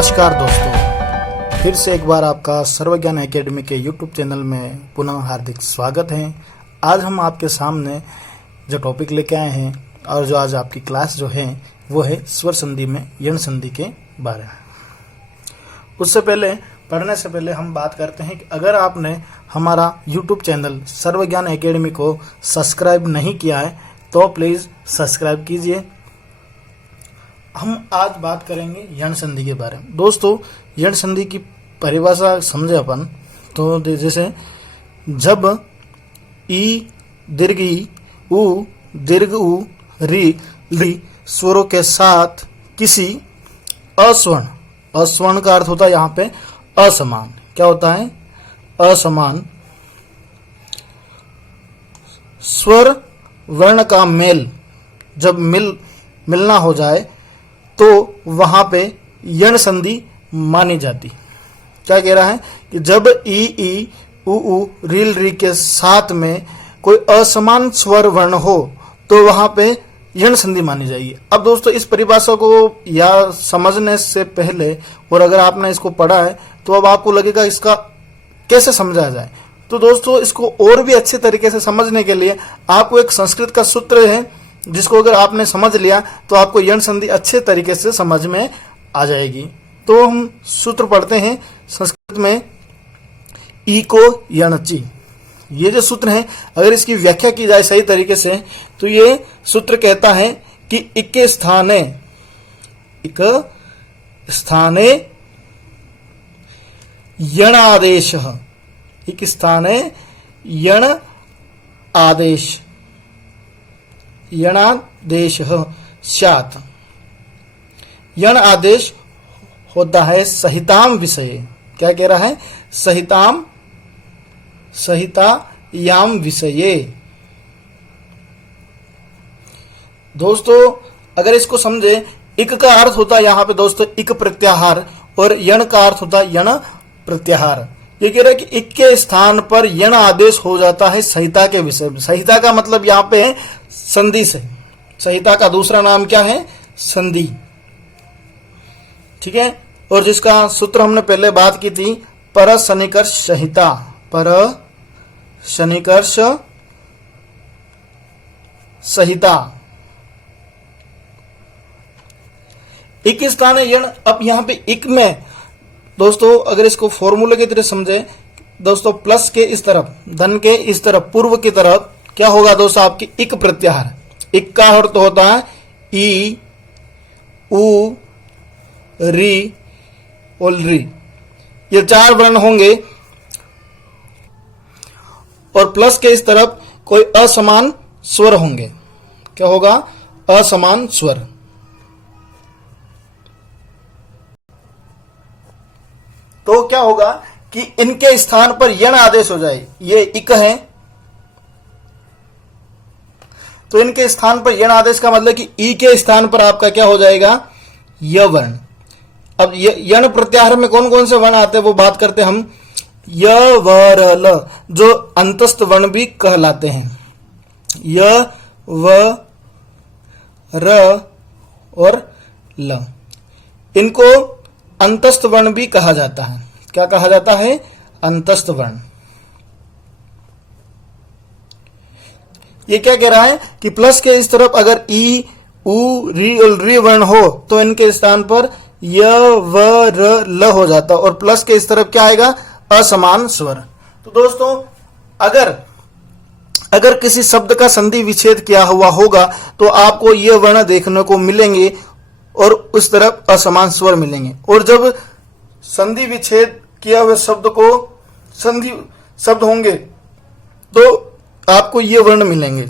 नमस्कार दोस्तों, फिर से एक बार आपका सर्वज्ञान एकेडमी के YouTube चैनल में पुनः हार्दिक स्वागत है। आज हम आपके सामने जो टॉपिक लेके आए हैं और जो आज आपकी क्लास जो है वो है स्वर संधि में यण संधि के बारे में। उससे पहले पढ़ने से पहले हम बात करते हैं कि अगर आपने हमारा YouTube चैनल सर्वज्ञान एकेडमी को सब्सक्राइब नहीं किया है तो प्लीज़ सब्सक्राइब कीजिए। हम आज बात करेंगे यण संधि के बारे में। दोस्तों, यण संधि की परिभाषा समझे अपन तो जैसे जब ई दीर्घ ई उ दीर्घ उ री स्वरों के साथ किसी अस्वर्ण का अर्थ होता है यहाँ पे असमान। क्या होता है? असमान स्वर वर्ण का मेल जब मिलना हो जाए तो वहां पे यण संधि मानी जाती। क्या कह रहा है कि जब ई उ री के साथ में कोई असमान स्वर वर्ण हो तो वहां पे यण संधि मानी जाएगी। अब दोस्तों, इस परिभाषा को या समझने से पहले और अगर आपने इसको पढ़ा है तो अब आपको लगेगा इसका कैसे समझा जाए। तो दोस्तों, इसको और भी अच्छे तरीके से समझने के लिए आपको एक संस्कृत का सूत्र है जिसको अगर आपने समझ लिया तो आपको यण संधि अच्छे तरीके से समझ में आ जाएगी। तो हम सूत्र पढ़ते हैं संस्कृत में, ई को यणचि। ये जो सूत्र है अगर इसकी व्याख्या की जाए सही तरीके से तो ये सूत्र कहता है कि इक स्थाने यण आदेश, इक स्थाने यण आदेश यणादेश स्यात्। यण आदेश होता है सहिताम विषय। क्या कह रहा है? सहितायाम विषये। दोस्तों, अगर इसको समझे, इक का अर्थ होता है यहाँ पे दोस्तों इक प्रत्याहार और यण का अर्थ होता है यण प्रत्याहार। ये कह रहा है कि इक के स्थान पर यण आदेश हो जाता है संहिता के विषय में। संहिता का मतलब यहाँ पे है संधि से। संहिता का दूसरा नाम क्या है? संधि। ठीक है। और जिसका सूत्र हमने पहले बात की थी, पर शनिकर्ष संहिता। पर शनिकर्ष संहिता। इक स्थान है यण। अब यहाँ पे इक में दोस्तों अगर इसको फॉर्मूले की तरह समझे दोस्तों, प्लस के इस तरफ, धन के इस तरफ, पूर्व की तरफ क्या होगा दोस्तों? आपकी इक प्रत्याहार। इक का अर्थ होता है ई उ री और री। ये चार वर्ण होंगे और प्लस के इस तरफ कोई असमान स्वर होंगे। क्या होगा? असमान स्वर। तो क्या होगा कि इनके स्थान पर यण आदेश हो जाए। ये इक है तो इनके स्थान पर यण आदेश का मतलब कि ई के स्थान पर आपका क्या हो जाएगा? य वर्ण। अब यण प्रत्याहार में कौन कौन से वर्ण आते हैं वो बात करते हैं हम। य व र ल जो अंतस्थ वर्ण भी कहलाते हैं। य व र और ल, इनको अंतस्थ वर्ण भी कहा जाता है। क्या कहा जाता है? अंतस्थ वर्ण। ये क्या कह रहा है कि प्लस के इस तरफ अगर ई उ री और री वर्ण हो तो इनके स्थान पर य व र ल हो जाता, और प्लस के इस तरफ क्या आएगा? असमान स्वर। तो दोस्तों, अगर किसी शब्द का संधि विच्छेद किया हुआ होगा तो आपको ये वर्ण देखने को मिलेंगे और उस तरफ असमान स्वर मिलेंगे। और जब संधि विच्छेद किया हुए शब्द को संधि शब्द होंगे तो आपको ये वर्ण मिलेंगे।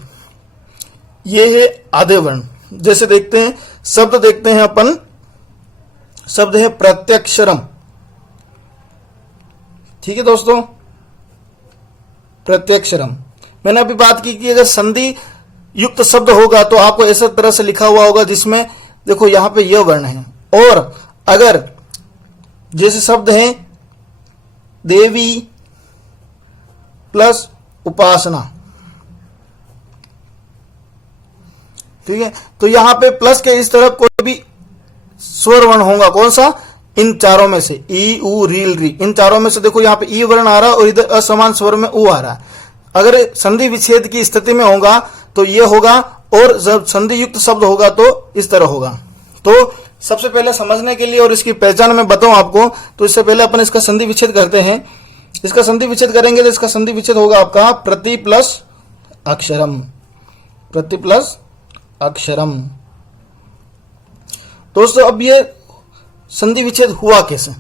ये है आधे वर्ण। जैसे देखते हैं, शब्द देखते हैं अपन। शब्द है प्रत्यक्षरम। ठीक है दोस्तों, प्रत्यक्षरम। मैंने अभी बात की कि अगर संधि युक्त शब्द होगा तो आपको ऐसे तरह से लिखा हुआ होगा जिसमें देखो यहां पे यह वर्ण है। और अगर जैसे शब्द है देवी प्लस उपासना, ठीक है, तो यहां पे प्लस के इस तरफ कोई भी स्वर वर्ण होगा। कौन सा? इन चारों में से, ई उ रील री, इन चारों में से देखो यहाँ पे ई वर्ण आ रहा है और इधर असमान स्वर में उ आ रहा है। अगर संधि विच्छेद की स्थिति में होगा तो ये होगा, और जब संधि युक्त शब्द होगा तो इस तरह होगा। तो सबसे पहले समझने के लिए और इसकी पहचान मैं बताऊं आपको, तो इससे पहले अपन इसका संधि विच्छेद करते हैं। इसका संधि विच्छेद करेंगे तो इसका संधि विच्छेद होगा आपका प्रति प्लस अक्षरम, प्रति प्लस अक्षरम। दोस्तों अब ये संधि विच्छेद हुआ कैसे,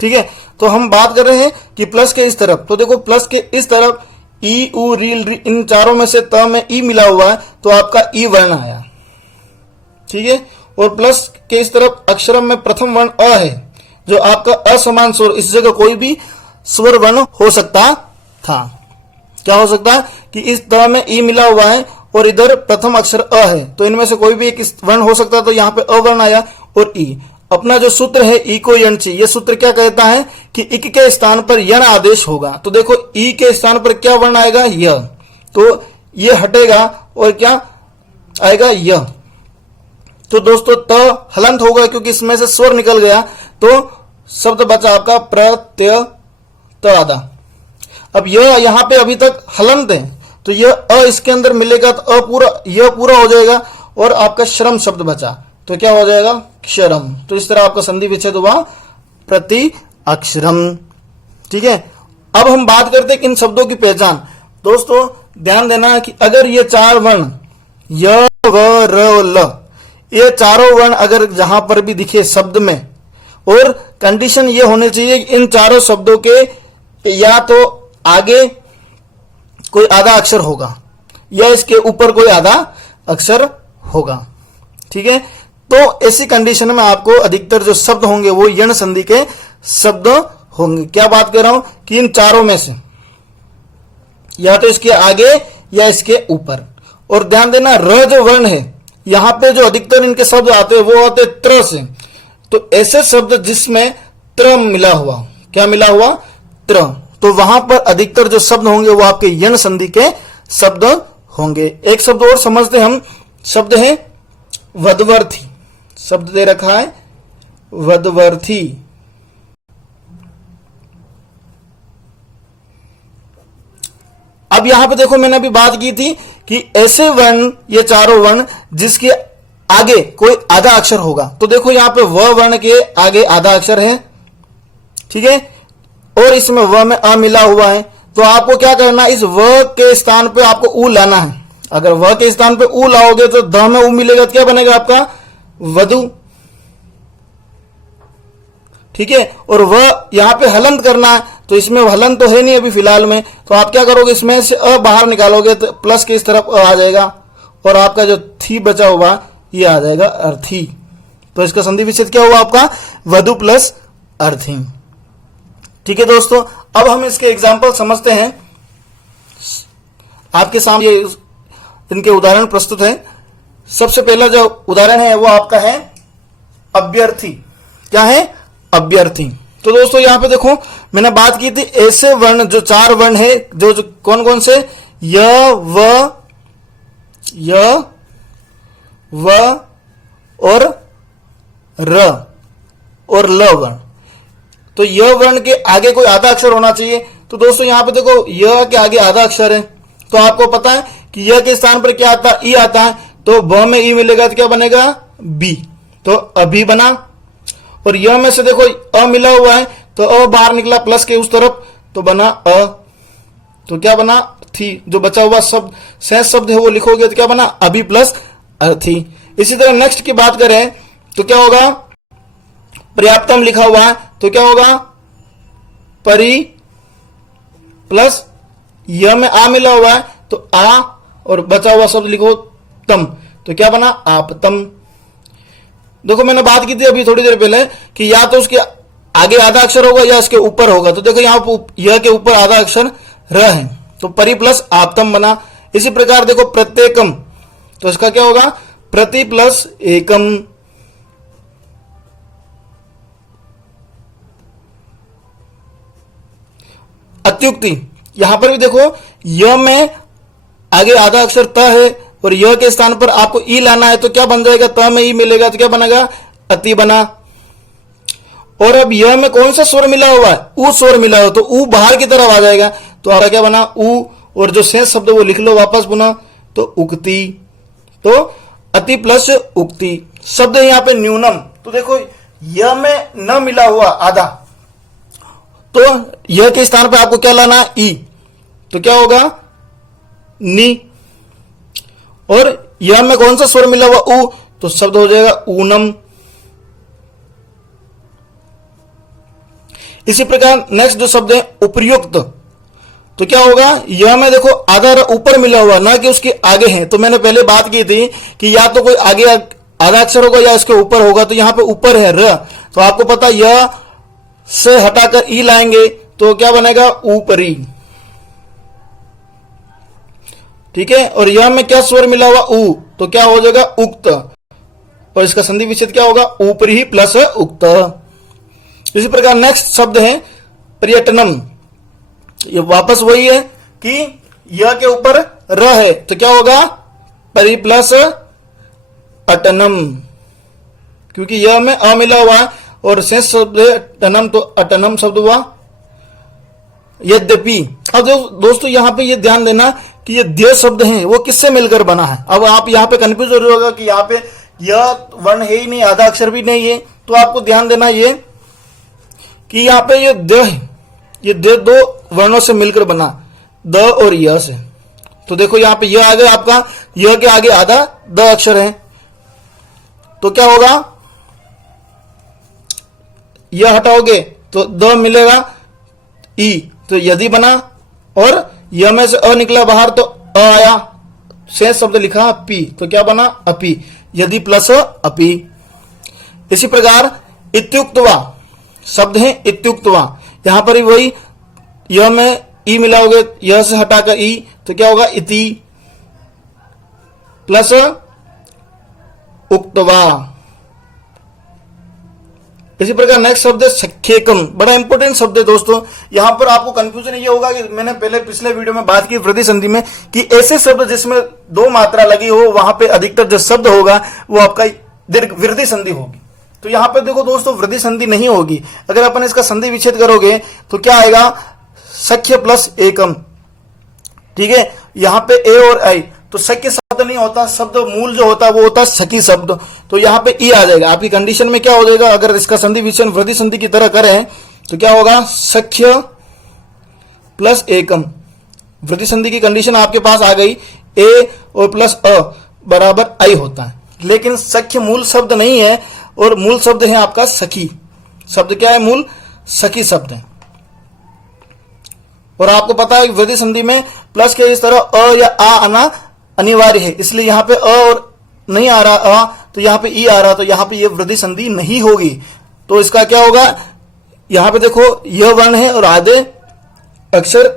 ठीक है। तो हम बात कर रहे हैं कि प्लस के इस तरफ, तो देखो प्लस के इस तरफ ई उ रील री, इन चारों में से त में ई मिला हुआ है तो आपका ई वर्ण आया, ठीक है। और प्लस के इस तरफ अक्षरम में प्रथम वर्ण अ है, जो आपका असमान स्वर, इस जगह कोई भी स्वर वर्ण हो सकता था। क्या हो सकता है कि इस त में ई मिला हुआ है और इधर प्रथम अक्षर अ है, तो इनमें से कोई भी एक वर्ण हो सकता है, तो यहाँ पे अ वर्ण आया। और ई, अपना जो सूत्र है ई को यण ची, ये सूत्र क्या कहता है कि इक के स्थान पर यण आदेश होगा। तो देखो ई के स्थान पर क्या वर्ण आएगा, य, तो ये हटेगा और क्या आएगा, य। तो दोस्तों त हलंत होगा क्योंकि इसमें से स्वर निकल गया, तो शब्द बचा आपका प्रत्यय त आदा। अब यह यहाँ पे अभी तक हलंत है, तो यह अ इसके अंदर मिलेगा तो अ पूरा, यह पूरा हो जाएगा और आपका श्रम शब्द बचा, तो क्या हो जाएगा, क्षरम। तो इस तरह आपका संधि विच्छेद हुआ प्रति अक्षरम, ठीक है। अब हम बात करते हैं इन शब्दों की पहचान। दोस्तों ध्यान देना कि अगर ये चार वर्ण य व र ल, ये चारों वर्ण अगर जहां पर भी दिखे शब्द में, और कंडीशन ये होनी चाहिए कि इन चारों शब्दों के या तो आगे कोई आधा अक्षर होगा या इसके ऊपर कोई आधा अक्षर होगा, ठीक है। तो ऐसी कंडीशन में आपको अधिकतर जो शब्द होंगे वो यण संधि के शब्द होंगे। क्या बात कर रहा हूं कि इन चारों में से या तो इसके आगे या इसके ऊपर। और ध्यान देना र जो वर्ण है, यहां पे जो अधिकतर इनके शब्द आते हैं वो आते त्र से। तो ऐसे शब्द जिसमें त्र मिला हुआ, क्या मिला हुआ, त्र, तो वहां पर अधिकतर जो शब्द होंगे वो आपके यण संधि के शब्द होंगे। एक शब्द और समझते हम, शब्द है वधवर्थी, शब्द दे रखा है वधवर्थी। अब यहां पे देखो मैंने अभी बात की थी कि ऐसे वर्ण, ये चारों वर्ण जिसके आगे कोई आधा अक्षर होगा, तो देखो यहां पे व वर्ण के आगे आधा अक्षर है, ठीक है, और इसमें व में अ मिला हुआ है। तो आपको क्या करना, इस व के स्थान पे आपको उ लाना है। अगर व के स्थान पे उ लाओगे तो ध में उ मिलेगा तो क्या बनेगा आपका वधु, ठीक है। और वह यहां पे हलंत करना है, तो इसमें हलंत तो है नहीं अभी फिलहाल में, तो आप क्या करोगे, इसमें से अ बाहर निकालोगे तो प्लस के इस तरफ अ आ जाएगा और आपका जो थी बचा हुआ ये आ जाएगा अर्थी। तो इसका संधि विच्छेद क्या हुआ आपका, वधु प्लस अर्थी, ठीक है। दोस्तों अब हम इसके एग्जाम्पल समझते हैं। आपके सामने इनके उदाहरण प्रस्तुत है। सबसे पहला जो उदाहरण है वो आपका है अभ्यर्थी। क्या है, अभ्यर्थी। तो दोस्तों यहां पे देखो मैंने बात की थी ऐसे वर्ण, जो चार वर्ण है, जो कौन कौन से, य व और र और ल वर्ण। तो य वर्ण के आगे कोई आधा अक्षर होना चाहिए। तो दोस्तों यहां पे देखो य के आगे आधा अक्षर है, तो आपको पता है कि य के स्थान पर क्या आता है, ई आता है, तो ब में ई मिलेगा तो क्या बनेगा, बी, तो अभी बना। और य में से देखो अ मिला हुआ है, तो अ बाहर निकला प्लस के उस तरफ, तो बना अ, तो क्या बना थी। जो बचा हुआ शब्द शेष शब्द है वो लिखोगे तो क्या बना, अभी प्लस अर्थी। इसी तरह नेक्स्ट की बात करें तो क्या होगा, पर्याप्तम लिखा हुआ है, तो क्या होगा, परि प्लस य में आ मिला हुआ है, तो आ और बचा हुआ शब्द लिखो तम, तो क्या बना, आपतम। देखो मैंने बात की थी अभी थोड़ी देर पहले कि या तो उसके आगे आधा अक्षर होगा या इसके ऊपर होगा। तो देखो यहां यह के ऊपर आधा अक्षर र है, तो परि प्लस आपतम बना। इसी प्रकार देखो प्रत्येकम, तो इसका क्या होगा, प्रति प्लस एकम। अत्युक्ति, यहां पर भी देखो य में आगे आधा अक्षर त है और य के स्थान पर आपको ई लाना है, तो क्या बन जाएगा, त में ई मिलेगा तो क्या बनेगा, अति बना। और अब यह में कौन सा स्वर मिला हुआ है, ऊ स्वर मिला हुआ, तो ऊ बाहर की तरफ आ जाएगा, तो आपका क्या बना ऊ, और जो शेष शब्द वो लिख लो वापस पुनः, तो उक्ति, तो अति प्लस उक्ति। शब्द है यहाँ पे न्यूनम, तो देखो यह में न मिला हुआ आधा, तो यह के स्थान पे आपको क्या लाना, ई, तो क्या होगा नी, और यह में कौन सा स्वर मिला हुआ ऊ, तो शब्द हो जाएगा ऊनम। इसी प्रकार नेक्स्ट जो शब्द है उपर्युक्त, तो क्या होगा, यह में देखो आधा ऊपर मिला हुआ, ना कि उसके आगे है, तो मैंने पहले बात की थी कि या तो कोई आगे आधा अक्षर होगा या इसके ऊपर होगा, तो यहां पे ऊपर है र, तो आपको पता यह से हटाकर ई लाएंगे तो क्या बनेगा ऊपरी, ठीक है। और यह में क्या स्वर मिला हुआ ऊ, तो क्या हो जाएगा उक्त, और इसका संधि विच्छेद क्या होगा ऊपरी ही प्लस उक्त। इसी प्रकार नेक्स्ट शब्द है पर्यटनम, ये वापस वही है कि यह के ऊपर र है, तो क्या होगा परि प्लस अटनम, क्योंकि यह में अ मिला हुआ है और शेष शब्द है टनम, तो अटनम शब्द हुआ। यद्यपि अब दोस्तों यहां पे ये ध्यान देना कि ये द्य शब्द है वो किससे मिलकर बना है। अब आप यहां पे कंफ्यूज हो रहे होगा कि यहाँ पे यह वर्ण है ही नहीं, आधा अक्षर भी नहीं है, तो आपको ध्यान देना ये कि यहाँ पे ये द है, ये द दो वर्णों से मिलकर बना, द और य से। तो देखो यहाँ पे यह आ गया आपका, यह के आगे आधा द अक्षर है, तो क्या होगा यह हटाओगे तो द मिलेगा ई, तो यदि बना, और यह में से अ निकला बाहर तो अ आया, शेष शब्द लिखा पी, तो क्या बना अपी, यदि प्लस अपी। इसी प्रकार इत्युक्तवा शब्द है इत्युक्तवा, यहां पर ही वही यह में ई मिलाओगे, यह से हटाकर ई, तो क्या होगा इति प्लस उक्तवा। इसी प्रकार नेक्स्ट शब्द है सख्येकम, बड़ा इंपॉर्टेंट शब्द है दोस्तों। यहां पर आपको कंफ्यूजन ये होगा कि मैंने पहले पिछले वीडियो में बात की वृद्धि संधि में कि ऐसे शब्द जिसमें दो मात्रा लगी हो वहां पे अधिकतर जो शब्द होगा वो आपका दीर्घ वृद्धि संधि होगी। तो यहां पे देखो दोस्तों वृद्धि संधि नहीं होगी, अगर अपन इसका संधि विच्छेद करोगे तो क्या आएगा सख्य प्लस एकम, ठीक है। यहां पे ए और आई, तो सख्य शब्द नहीं होता, शब्द मूल जो होता है वो होता है सखी शब्द, तो यहां पे ई आ जाएगा। आपकी कंडीशन में क्या हो जाएगा, अगर इसका संधि विच्छेद वृद्धि संधि की तरह करें तो क्या होगा सख्य प्लस एकम, वृद्धि संधि की कंडीशन आपके पास आ गई, ए और प्लस अ बराबर आई होता है। लेकिन सख्य मूल शब्द नहीं है, और मूल शब्द है आपका सखी शब्द, क्या है मूल सखी शब्द है। और आपको पता है कि वृद्धि संधि में प्लस के इस तरह अ या आ आना अनिवार्य है, इसलिए यहां पे अ और नहीं आ रहा अ, तो यहां पे ई आ रहा, तो यहां पे ये वृद्धि संधि नहीं होगी। तो इसका क्या होगा, यहां पे देखो यह वर्ण है और आधे अक्षर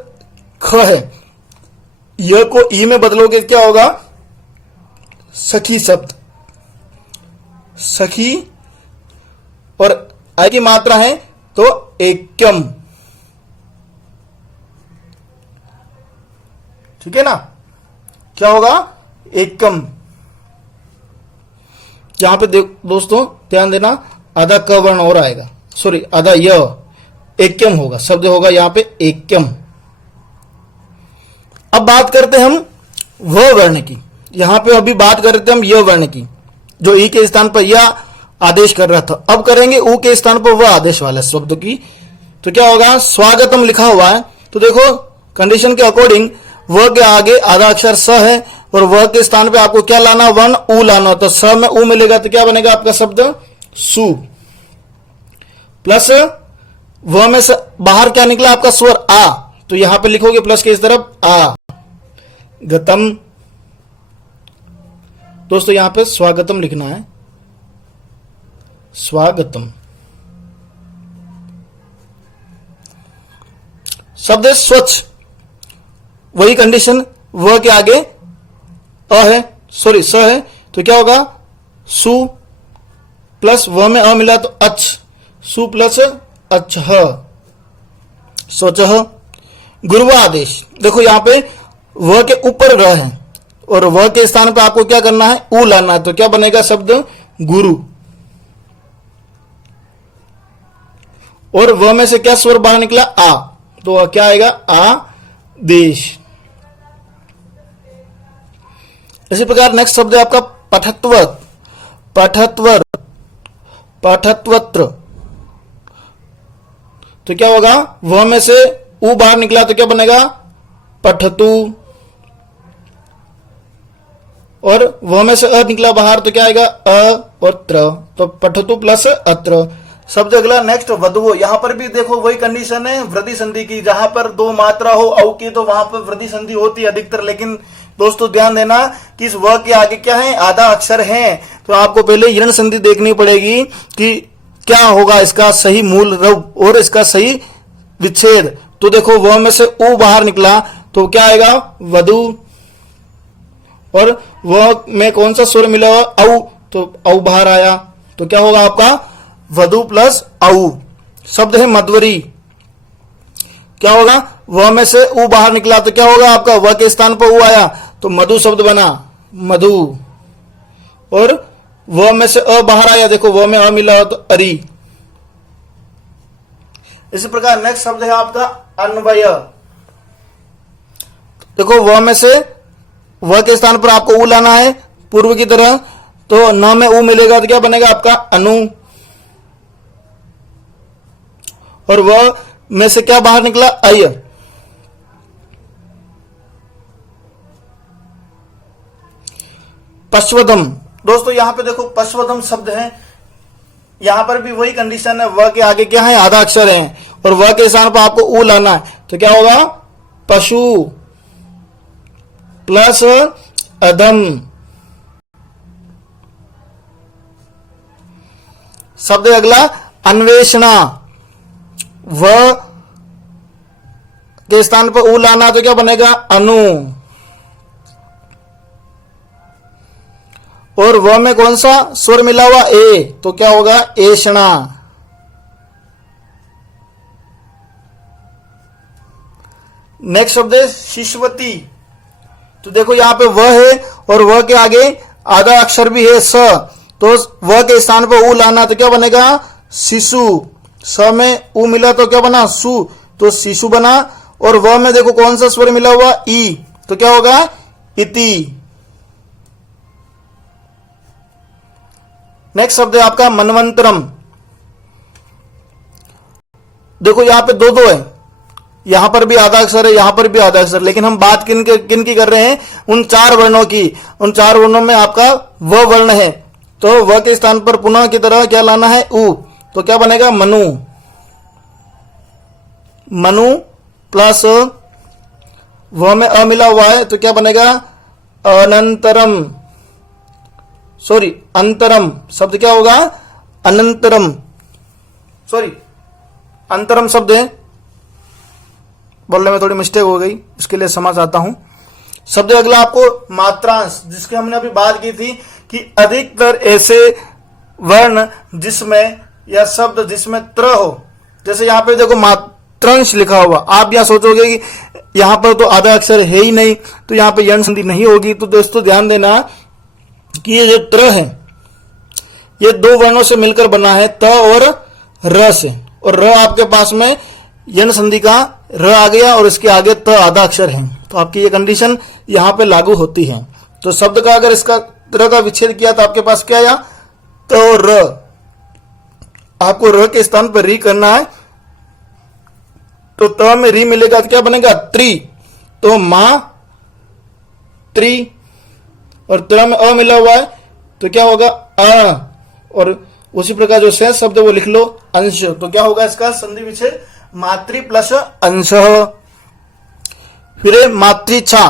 ख है, यह को ई में बदलोगे क्या होगा सखी शब्द, सखी, और आई की मात्रा है तो एकम, ठीक है ना, क्या होगा एकम। यहां पे दोस्तों ध्यान देना आधा क वर्ण और आएगा, सॉरी आधा य, एकम होगा, शब्द होगा यहां पे एकम। अब बात करते हम व वर्ण की, यहां पे अभी बात कर रहे थे हम य वर्ण की, जो ई के स्थान पर यह आदेश कर रहा था। अब करेंगे ऊ के स्थान पर वह आदेश वाले शब्द की, तो क्या होगा स्वागतम लिखा हुआ है, तो देखो कंडीशन के अकॉर्डिंग व के आगे आधा अक्षर स है और व के स्थान पे आपको क्या लाना वर्ण ऊ लाना, तो स में ऊ मिलेगा तो क्या बनेगा आपका शब्द सु, प्लस व में से बाहर क्या निकला आपका स्वर आ, तो यहां पे लिखोगे प्लस के इस तरफ आ गतम। दोस्तों यहां पे स्वागतम लिखना है, स्वागतम। शब्द है स्वच्छ, वही कंडीशन व के आगे अ है, सॉरी स है, तो क्या होगा सु प्लस व में अ मिला तो अच्छ, सु प्लस अच्छ स्वच्छ। गुरु आदेश, देखो यहां पे व के ऊपर र है और व के स्थान पे आपको क्या करना है ऊ लाना है, तो क्या बनेगा शब्द गुरु, और व में से क्या स्वर बाहर निकला? आ, तो क्या आएगा? आदेश। इसी प्रकार नेक्स्ट शब्द है आपका पठत्व, पठत्वर, पठत्वत्र। तो क्या होगा? व में से उ बाहर निकला तो क्या बनेगा? पठतु। और व में से अ निकला बाहर तो क्या आएगा? अ और त्र, तो पठतु प्लस अत्र। शब्द अगला नेक्स्ट वधवो। यहां पर भी देखो वही कंडीशन है वृद्धि संधि की, जहां पर दो मात्रा हो औ की तो वहां पर वृद्धि संधि होती है अधिकतर। लेकिन दोस्तों ध्यान देना कि इस व के आगे क्या है? आधा अक्षर है, तो आपको पहले ऋण संधि देखनी पड़ेगी कि क्या होगा इसका सही मूल रूप और इसका सही विच्छेद। तो देखो व में से उ बाहर निकला तो क्या आएगा? वधु। और व में कौन सा स्वर मिला हुआ? औ, तो औ बाहर आया, तो क्या होगा आपका? वधु प्लस औ। शब्द है मध्वरी। क्या होगा? व में से उ बाहर निकला तो क्या होगा आपका? व के स्थान पर उ आया तो मधु शब्द बना, मधु। और व में से अ बाहर आया, देखो व में अ मिला हो तो अरि। इसी प्रकार नेक्स्ट शब्द है आपका अन्वय। देखो व में से व के स्थान पर आपको उ लाना है पूर्व की तरह, तो न में उ मिलेगा तो क्या बनेगा आपका? अनु। और व में से क्या बाहर निकला? अय। पश्वदम। दोस्तों यहां पे देखो पश्वदम शब्द है, यहां पर भी वही कंडीशन है, व के आगे क्या है? आधा अक्षर है और व के स्थान पर आपको उ लाना है, तो क्या होगा? पशु प्लस अधम। शब्द अगला अन्वेषणा। व के स्थान पर उ लाना तो क्या बनेगा? अनु। और व में कौन सा स्वर मिला हुआ? ए, तो क्या होगा? एषणा। नेक्स्ट शब्द है शिशवती। तो देखो यहां पे व है और व के आगे आधा अक्षर भी है स, तो व के स्थान पर उ लाना तो क्या बनेगा? शिशु। स में उ मिला तो क्या बना? सु, तो शिशु बना। और व में देखो कौन सा स्वर मिला हुआ? ई, तो क्या होगा? इति। नेक्स्ट शब्द है आपका मनवंतरम। देखो यहां पे दो दो है, यहां पर भी आधा अक्षर है, यहां पर भी आधा अक्षर, लेकिन हम बात किन की कर रहे हैं? उन चार वर्णों की। उन चार वर्णों में आपका व वर्ण है, तो व के स्थान पर पुनः की तरह क्या लाना है? उ, तो क्या बनेगा? मनु। मनु प्लस व में अ मिला हुआ है तो क्या बनेगा? अनंतरम, सॉरी अंतरम। शब्द क्या होगा? अनंतरम, सॉरी अंतरम शब्द है, बोलने में थोड़ी मिस्टेक हो गई, इसके लिए समझ आता हूं। शब्द अगला आपको मात्रांश, जिसकी हमने अभी बात की थी कि अधिकतर ऐसे वर्ण जिसमें या शब्द जिसमें त्र हो, जैसे यहां पे देखो मात्रांश लिखा हुआ, आप यहां सोचोगे कि यहां पर तो आधा अक्षर है ही नहीं, तो यहां पे यण संधि नहीं होगी। तो दोस्तों ध्यान देना कि ये जो त्र है ये दो वर्णों से मिलकर बना है, त और र से, और र आपके पास में यण संधि का र आ गया और इसके आगे त आधा अक्षर है, तो आपकी ये कंडीशन यहां पे लागू होती है। तो शब्द का अगर इसका त्र का विच्छेद किया तो आपके पास क्या आया? त और र। आपको र के स्थान पर री करना है, तो त में री मिलेगा तो क्या बनेगा? त्रि, तो मां त्रि। और त्र में अ मिला हुआ है तो क्या होगा? अ। और उसी प्रकार जो शेष शब्द वो लिख लो अंश, तो क्या होगा इसका संधि विच्छेद? मातृ प्लस अंश। फिर मातृछा।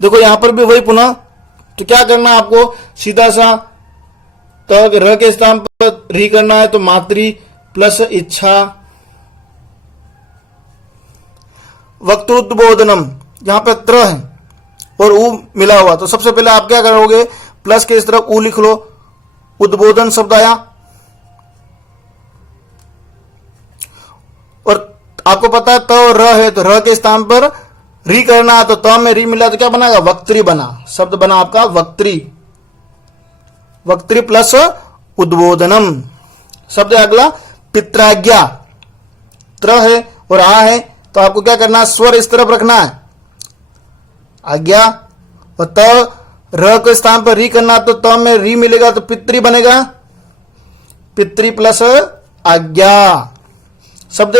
देखो यहां पर भी वही पुनः, तो क्या करना है आपको? सीधा सा तो र के स्थान पर री करना है, तो मातृ प्लस इच्छा। वक्तृद्बोधनम, यहां पे त्र है और उ मिला हुआ, तो सबसे पहले आप क्या करोगे? प्लस के इस तरफ उ लिख लो, उद्बोधन शब्द आया। और आपको पता है त और र है, तो र के स्थान पर री करना है, तो त में री मिला तो क्या बनेगा? वक्त्री बना, शब्द बना आपका वक्त्री। वक्त्री प्लस उद्बोधनम। शब्द अगला पित्राज्ञा, त्र है और आ है, तो आपको क्या करना है, स्वर इस तरफ रखना है, आज्ञा, और त र के स्थान पर री करना, तो त में री मिलेगा तो पितृ बनेगा, पितृ प्लस आज्ञा। शब्द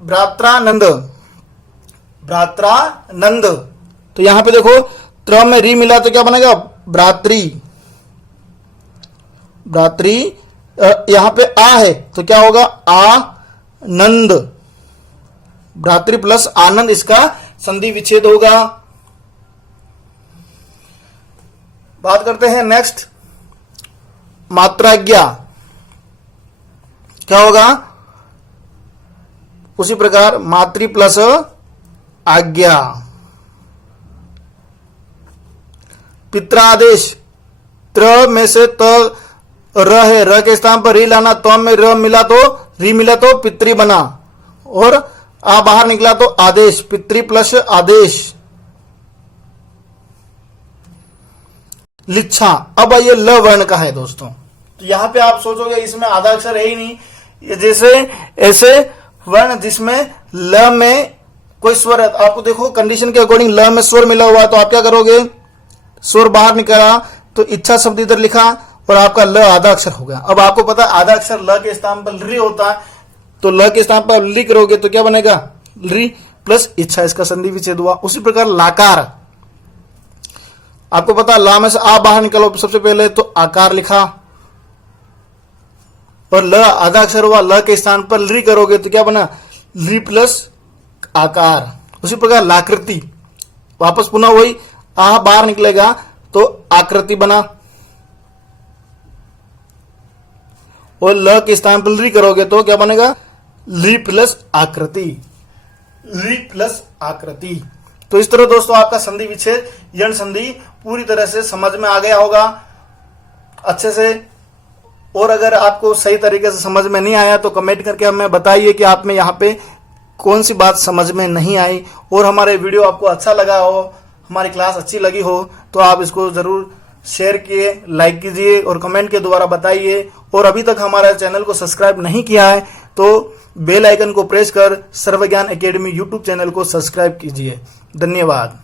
भ्रात्रानंद, भ्रात्रानंद, तो यहां पे देखो त्र में री मिला तो क्या बनेगा, भ्रातृ, भ्रातृ, यहां पे आ है तो क्या होगा, आनंद, भ्रातृ प्लस आनंद, इसका संधि विच्छेद होगा। बात करते हैं नेक्स्ट, मात्राज्ञा, क्या होगा, उसी प्रकार मातृ प्लस आज्ञा। पित्रादेश, त्र में से त र है, र के स्थान पर री लाना, तो में र मिला तो री मिला तो पितृ बना, और आ बाहर निकला तो आदेश, पितृ प्लस आदेश। लिच्छा, अब ये ल वर्ण का है दोस्तों, तो यहां पे आप सोचोगे इसमें आधा अक्षर है ही नहीं, ये जैसे ऐसे वर्ण जिसमें ल में कोई स्वर है, आपको देखो कंडीशन के अकॉर्डिंग ल में स्वर मिला हुआ है, तो आप क्या करोगे, स्वर बाहर निकला तो इच्छा शब्द इधर लिखा और आपका ल आधा अक्षर हो गया। अब आपको पता है आधा अक्षर ल के स्थान पर री होता है, तो ल के स्थान पर ली करोगे तो क्या बनेगा, री प्लस इच्छा, इसका संधि विच्छेद हुआ। उसी प्रकार लाकार, आपको पता ला में से आ बाहर निकलो, सबसे पहले तो आकार लिखा और ल आधा अक्षर हुआ, ल के स्थान पर री करोगे तो क्या बना, री प्लस आकार। उसी प्रकार लाकृति, वापस पुनः वही आ बाहर निकलेगा तो आकृति बना, और ल के स्थान पर री करोगे तो क्या बनेगा, ली प्लस आकृति, ली प्लस आकृति। तो इस तरह दोस्तों आपका संधि विच्छेद यण संधि पूरी तरह से समझ में आ गया होगा अच्छे से। और अगर आपको सही तरीके से समझ में नहीं आया तो कमेंट करके हमें बताइए कि आप में यहाँ पे कौन सी बात समझ में नहीं आई, और हमारे वीडियो आपको अच्छा लगा हो, हमारी क्लास अच्छी लगी हो तो आप इसको जरूर शेयर किए, लाइक कीजिए और कमेंट के द्वारा बताइए। और अभी तक हमारे चैनल को सब्सक्राइब नहीं किया है तो बेल आइकन को प्रेस कर सर्वज्ञान एकेडमी यूट्यूब चैनल को सब्सक्राइब कीजिए। धन्यवाद।